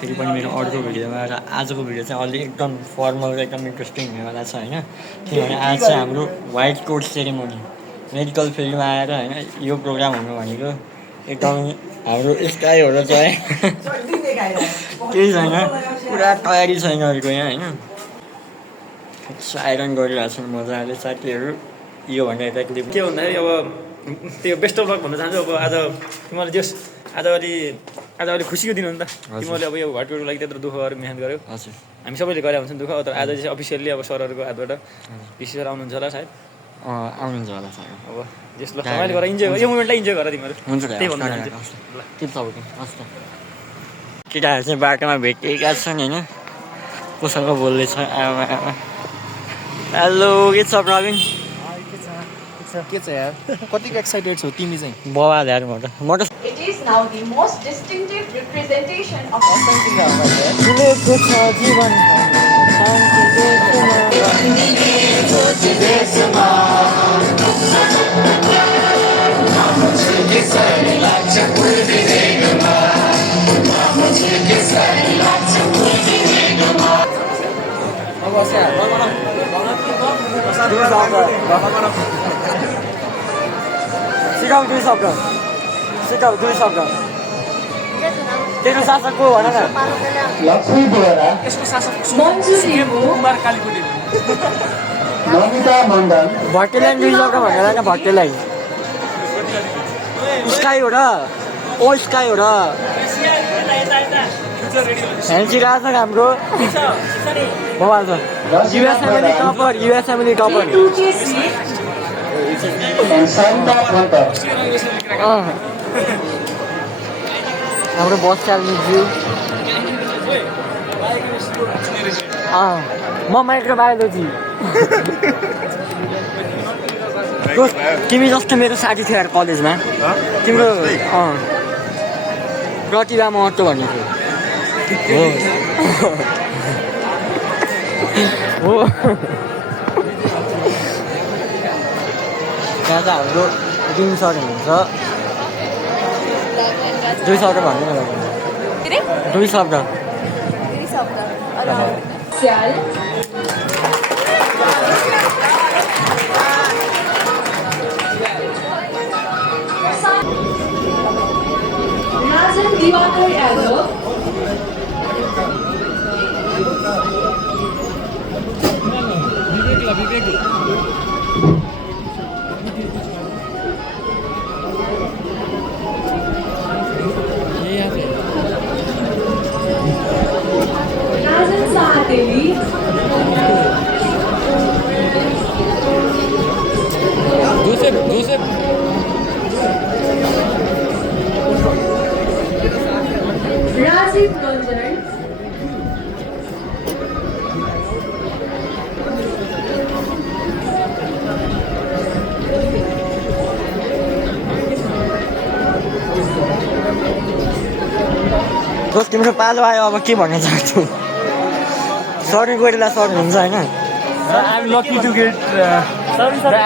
फेरि पनि मेरो अर्को भिडियोमा र आजको भिडियो चाहिँ अलि एकदम फर्मल र एकदम इन्ट्रेस्टिङ हुनेवाला छ होइन किनभने आज चाहिँ हाम्रो व्हाइट कोट सेरेमोनी मेडिकल फिल्डमा आएर होइन यो प्रोग्राम हुनु भनेको एकदम हाम्रो स्काईहरू चाहिँ केही छैन पुरा तयारी छ यिनीहरूको यहाँ होइन आइरन गरिरहेको छन् मजाले साथीहरू योभन्दा यता क्लिप के भन्दाखेरि अब त्यो बेस्ट अफ लक भन्न चाहन्छु अब आज तिमीले जस आज अलि खुसीको दिन हो नि त तिमीले अब यो भटकोटको लागि त्यत्रो दुःख गरेर मेहनत गर्यो हजुर हामी सबैले गरे हुन्छ दुःख तर आज चाहिँ अफिसियल्ली अब सरहरूको हातबाट पिसी सर आउनुहुन्छ होला सायद आउनुहुन्छ होला सर अब जस ल रमाइलो गरेर इन्जोय यो मोमेन्टलाई इन्जोय गर तिमीहरू हुन्छ त्यही भन्नु चाहन्छु ल के तपाईँको हस् त केटाहरू चाहिँ बाटोमा भेटिएका छन् होइन कोसँग बोल्दैछ आमा आमा हेलो के छ प्रवीण के छ यार कतिको एक्साइटेड छौ तिमी चाहिँ बवाल यार म त It is now the most distinctive representation of फुलेको छ जीवन सिकाउ दुई शब्द सिकाउ दुई शब्द तेरो शासक को भन न लक्ष्मी बोरा यसको शासक Kumbhar कालीकोटी नमिता मण्डल भट्टेलाई दुई शब्द भनेर होइन भट्टेलाई स्काई हो र ओ स्काई हो र ह्यान्चिरहेको छ हाम्रो मोबाइल छ युएसएमएली टपर सन्ता खन्तर हाम्रो बस चाल्ने ज्यू म माइक्रोबायोलोजी तिमी जस्तो मेरो साथी थियो यार कलेजमा तिम्रो प्रतिभा महत्त्व भन्ने थियो हो त्यहाँ चाहिँ हाम्रो दुई सर हुनुहुन्छ दुई शब्द भन्नु न दुई शब्द Rajan Divakar Yadav. Rajan Sahadevi. Rajiv Ranjan. दोस्त तिम्रो पालो आयो अब के भन्न चाहन्छु सर गोरेला सर हुन्छ होइन I'm lucky to get the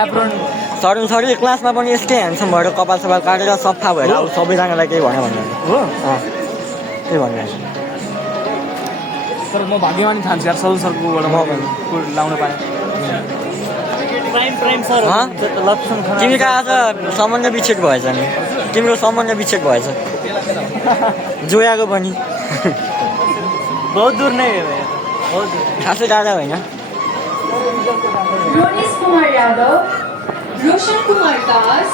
apron. Sorry क्लासमा पनि यस्तै ह्यान्डसम भएर कपाल सपाल काटेर सफा भएर अब सबैजनालाई केही भन्यो भने हो त्यही भन्नु तर म भाग्यमानी ठान्छु यार सरल सरकोबाट म लाउन पाएँ प्राइम सर तिमी कहाँ आज सम्बन्ध विच्छेद भएछ नि तिम्रो सम्बन्ध विच्छेद भएछ जोयाको पनि बहुत दूर नै खासै टाढा होइन Ronis Kumar Yadav. Roshan Kumar Das.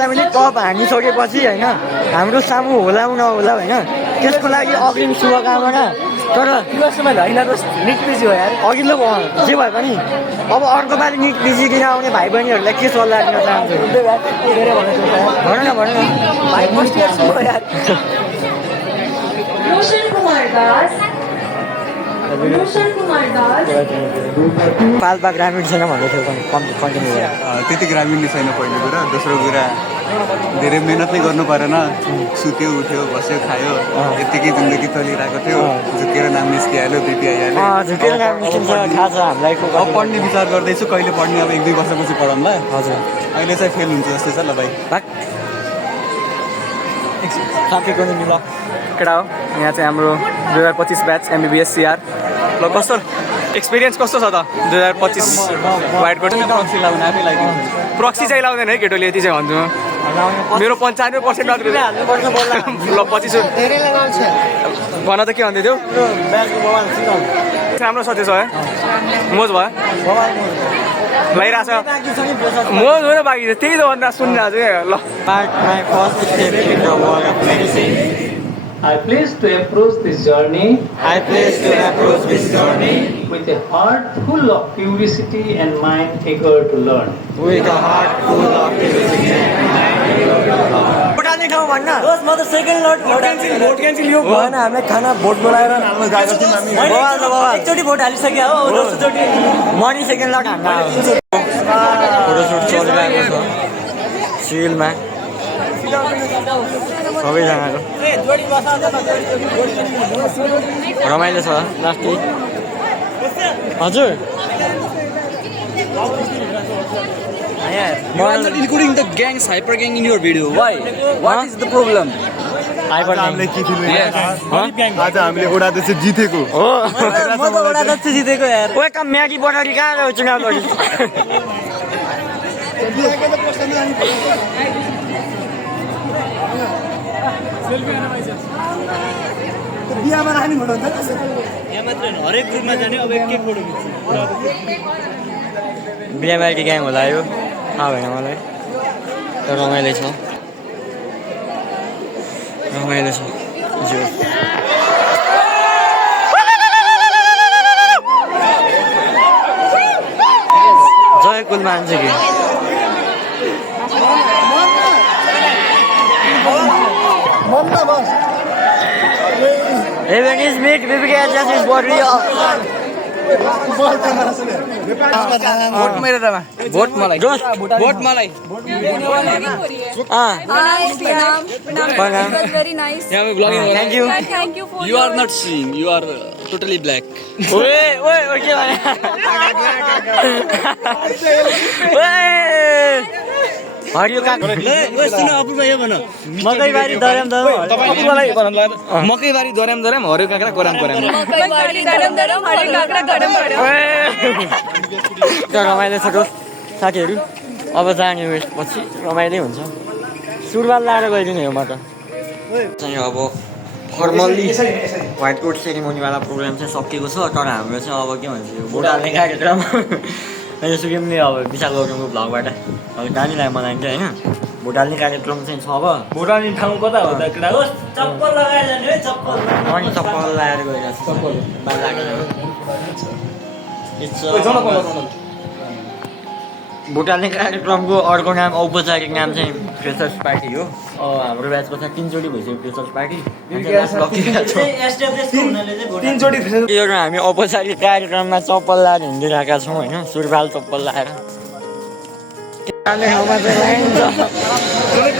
हामीले कप हानिसकेपछि होइन हाम्रो सामु होला नहोला होइन त्यसको लागि अग्रिम शुभकामना तर निक बिजी हो यार अघिल्लो जे भए पनि अब अर्को पालि निक बिजिकन आउने भाइ बहिनीहरूलाई के सल्लाह दिन चाहन्छु भन न Roshan Kumar Das. Roshan Kumar Das. Palpa ग्रामीण छैन भन्दै थियो कन्टिन्यू गरेर त्यति ग्रामीण छैन पहिलो कुरा दोस्रो कुरा धेरै मेहनत नै गर्नु परेन सुत्यो उठ्यो बस्यो खायो यत्तिकै जिन्दगी चलिरहेको थियो झुकेर नाम निस्किहाल्यो बिपी आइहाल्यो झुकेर नाम निस्किन्छ थाहा छ हामीलाई अब पढ्ने विचार गर्दैछु कहिले पढ्ने अब 1-2 वर्षपछि पढाउँला हजुर अहिले चाहिँ फेल हुन्छ जस्तो छ ल भाइ साकेको नि ल केटा हो यहाँ चाहिँ हाम्रो 2025 ब्याच MBBS CR ल कस्तो एक्सपिरियन्स कस्तो छ त 2025 वाइट कोट प्रक्सी लाउन आफै लागिदिन्छ प्रक्सी चाहिँ लाउँदैन है केटोले यति चाहिँ भन्छु मेरो 95% मात्र हाल्नुपर्छ बोल्ला ल 25 भन त के भन्दै थियौ ब्याजको बवाल सिकाउ राम्रो छ त्यसो है मोज भयो बवाल लगाइरहेछ बाँकी छ नि प्रेसर मोज हो र बाँकी छ त्यही त भनेर सुनिरहेको छु क्या ल my first step in the world of medicine. I pledge to approach this journey I pledge to approach this journey with a heart full of curiosity and mind eager to learn. with a heart full of curiosity and mind eager to learn. भोटाल्ने ठाउँ भन्न बस म त second lot vote cancel यो भएन हामीले खाना vote बोलाएर हाल्नु गएको थियौँ हामी बवाल त बवाल एकचोटि भोट हालिसक्यो हो दोस्रोचोटि मर्निङ सेकेन्ड लट हान्न फोटोसुट चलिरहेको छ सिलमा सबैजनाको रमाइलो छ लास्टी हजुर including the gangs hyper gang in your video why what is the problem hyper हामीले के फिल्म yes आज हामीले ओडाध्यक्ष जितेको हो म त ओडाध्यक्ष जितेको यार ओए कम म्यागी बनारी कहाँ गयो चुनाव लडी बिहामा राख्ने फोटो हुन्छ यहाँ मात्र हरेक ग्रुपमा जाने अब एक फोटो बिहाबारी ग्याङ होला यो थाहा भएन मलाई तर रमाइलो छ रमाइलो छ ज्यू जय कुल मान्छे कि Even his meat, we began just his body off. Vote मेरो दमा भोट मलाई भोट मलाई Ah, Hi, Pranam. Pranam. It was very nice. यहाँ pay blogging thank you. Thank you for you are not seeing you are totally black ओए ओए ओए के भने ओए हरियो काग सुन अपूर्व यो भन मकैबारी दर्याम दर्याम अपूर्वलाई भन मकैबारी दर्याम दर्याम हरियो काँक्रा कोराम कोराम मकैबारी गरम गरम हरे काँक्रा गरम गरम रमाइलो छ दोस्त साथीहरू अब जाने पछि रमाइलो हुन्छ सुरुवाल लाएर गइदिने हो म त चाहिँ अब फर्मल्ली व्हाइट कोट सेरिमोनीवाला प्रोग्राम चाहिँ सकिएको छ तर हाम्रो चाहिँ अब के भन्छ यो भोट हाल्ने कार्यक्रम अहिले सुकिमले अब विशाल गौतमको भ्लगबाट अब नानीलाई मनाइन्छ होइन भोट हाल्ने कार्यक्रम चाहिँ छ अब भोट हाल्ने ठाउँ कता हो त केटा हो चप्पल लगाएर जाने है चप्पल अनि चप्पल लगाएर गइरहेको छ बाल लागेर भोट हाल्ने कार्यक्रमको अर्को नाम औपचारिक नाम चाहिँ फ्रेसर्स पार्टी हो हाम्रो ब्याचको चाहिँ 3 चोटि भइसक्यो फ्रेसर्स पार्टी यो हामी औपचारिक कार्यक्रममा चप्पल लगाएर हिँडिरहेका छौँ होइन सुरबाल चप्पल लगाएर ठाउँमा चाहिँ लाइन छ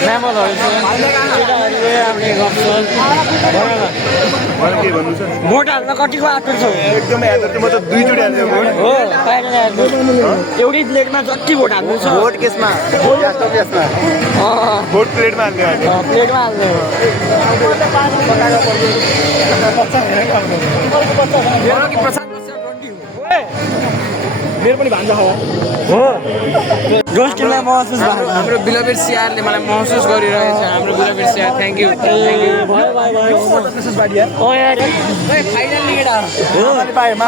म्यामलहरू छ केटाहरूले आफ्नो के भन्नु छ भोट हाल्न कतिको आतुर छौ एकदमै याद म त दुईचोटि हाल्ने भोट हो एउटै प्लेटमा जति भोट हाल्नु छ भोट केसमा भोट प्लेटमा हाल्ने प्लेटमा हाल्ने मेरो पनि भान्जा हो दोस्तीलाई महसुस भएको हाम्रो बिलबेर सिआरले मलाई महसुस गरिरहेछ हाम्रो बिलबेर सिआर थ्याङ्क यू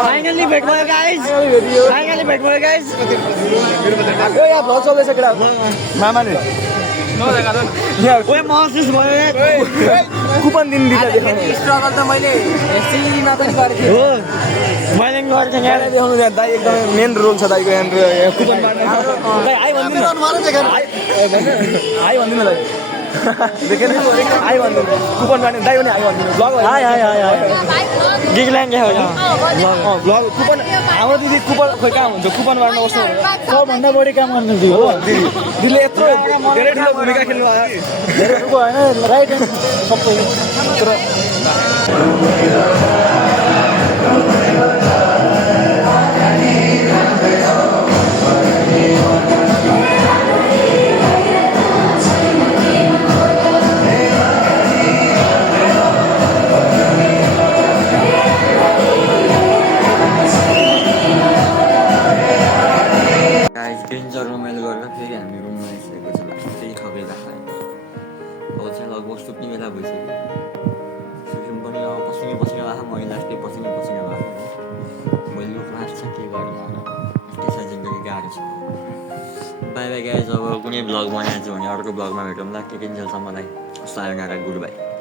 फाइनली भेट भयो गाइज फाइनली भेट भयो गाइज मामाले ओए महसुस भयो कुपन दिन दिँदा देखाउनु स्ट्रगल त मैले सिलीमा पनि गरेको थिएँ हो मैले पनि गरेको थिएँ यहाँ देखाउनु यहाँ दाइ एकदमै मेन रोल छ दाइको यहाँ कुपन बाँड्नु हाई भनिदिनु दाइ देखेन हाई भनिदिनु कुपन बाँड्नु दाइ पनि हाई भनिदिनु ब्लग हाई हाई हाई हाई डिग्ल्यान्ड देखाउँछ ब्लग कुपन हाम्रो दिदी कुपन खोइ कहाँ हुन्छ कुपन बाँड्नु कस्तो सबभन्दा बढी काम गर्नु थियो हो दिदीले यत्रो धेरै ठुलो भूमिका खेल्नु भयो धेरै ठुलो होइन राइट सबै तर रेन्जर रमाइलो गरेर फेरि हामी रुममा आइसकेको छ फेरि खगेर खाएँ अब चाहिँ लगभग सुत्ने बेला भइसक्यो सुत्नु पनि अब पसिना पसिना भएको मैले लास्टै पसिना पसिना भएको मैले क्लास छ के गर्ने त्यसमा जिन्दगी गाह्रो छ बाई बाई गाइज अब कुनै भ्लग बनाएको छ भने अर्को भ्लगमा भेटौँला के किन्जेलसम्मलाई सायोनारा गुड बाई